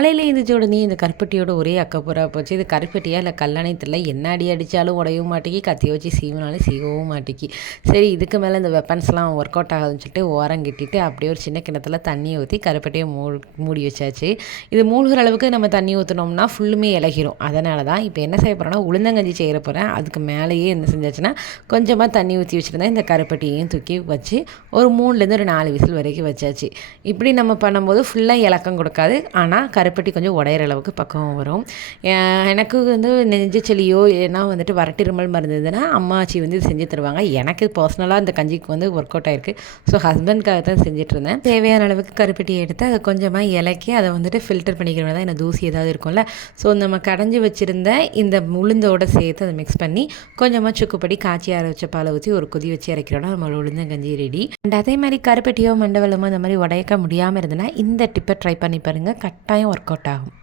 காலையில் எழுந்திரிச்ச உடனே இந்த கருப்பட்டியோட ஒரே அக்கப்புறா போச்சு. இது கருப்பட்டியா இல்லை கல்லணை தெரியல. என்ன அடி அடித்தாலும் உடையவும் மாட்டேங்கி, கத்தியை வச்சு சீவினாலும் சீவவும் மாட்டேங்கி. சரி, இதுக்கு மேலே இந்த வெப்பன்ஸ்லாம் ஒர்க் அவுட் ஆகுதுன்னு சொல்லிட்டு ஓரம் கட்டிட்டு அப்படியே ஒரு சின்ன கிணத்துல தண்ணியை ஊற்றி கருப்பட்டியை மூடி வச்சாச்சு. இது மூழ்கிற அளவுக்கு நம்ம தண்ணி ஊற்றினோம்னா ஃபுல்லுமே இலகிரும். அதனால தான் இப்போ என்ன செய்ய போகிறேன்னா, உளுந்தங்கஞ்சி செய்கிற போகிறேன். அதுக்கு மேலேயே என்ன செஞ்சாச்சுன்னா, கொஞ்சமாக தண்ணி ஊற்றி வச்சுருந்தேன். இந்த கருப்பட்டியையும் தூக்கி வச்சு ஒரு 3லேருந்து ஒரு 4 விசில் வரைக்கும் வச்சாச்சு. இப்படி நம்ம பண்ணும்போது ஃபுல்லாக இலக்கம் கொடுக்காது. ஆனால் கருப்பட்டி கொஞ்சம் உடையிற அளவுக்கு பக்குவம் வரும். எனக்கு நெஞ்சச்சளியோ இல்லைன்னா வறட்டு இருமல் மருந்துதுன்னா அம்மாச்சி இது செஞ்சு தருவாங்க. எனக்கு பர்சனலாக இந்த கஞ்சிக்கு ஒர்க் அவுட் ஆகிருக்கு. ஸோ ஹஸ்பண்ட்காக தான் செஞ்சிட்ருந்தேன். தேவையான அளவுக்கு கருப்பட்டியை எடுத்து அதை கொஞ்சமாக இலக்கி அதை ஃபில்டர் பண்ணிக்கிறவங்க தான். எனக்கு தூசி ஏதாவது இருக்கும்ல. ஸோ நம்ம கடைஞ்சி வச்சுருந்த இந்த உளுந்தோடு சேர்த்து அதை மிக்ஸ் பண்ணி கொஞ்சமாக சுக்குப்படி காய்ச்சி அரை வச்ச பாலை ஊற்றி ஒரு கொதி வச்சு இறக்கிறோன்னா நம்ம உளுந்தங்கஞ்சி ரெடி. அண்ட் அதே மாதிரி கருப்பட்டியோ மண்டவளமோ இந்த மாதிரி உடையக்க முடியாமல் இருந்ததுன்னா இந்த டிப்பை ட்ரை பண்ணி பாருங்கள். கட்டாயம் ஒர்க் அவுட் ஆகும்.